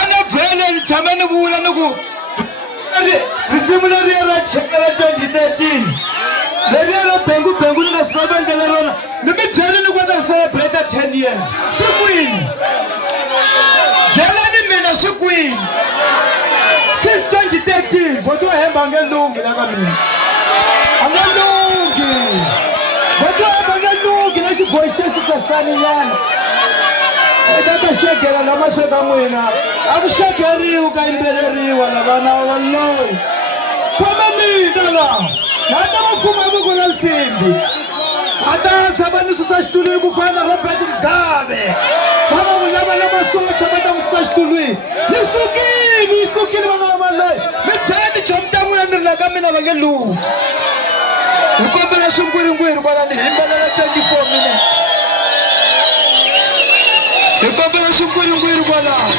ana vhele ni tshama ni vula ni ku risimu leriya ra cheka ra 2013 leriya ra bengu ni nga swi va endlela rona ni mi byeli ni kota ri celebrate 10 years swi kwini byelani mina swi kwini since 2013 voto wa hemba a nge lungi la ka mina a nge lungi voto wa hemba a nge lungi na xibohi se xi sasaninyana eka ta xegela la mahlwe ka n'wina a ku xegeriwi ka yimbeleriwa la vana waloyi khoma mina la na ta va pfuma voko na nsimbi a ta tshama ni susa xitulwini ku fana na Robert Mugabe va va vulava na masocha va ta ku susa xitulwini yi sukile vana va valoyi mi byela tichomi ta n'wina ni ri la ka mina va nge lungi hi kombela swingwirigwiri kwala ni himbelela 24 minutes hi kombela swingwirigwiri kwalaho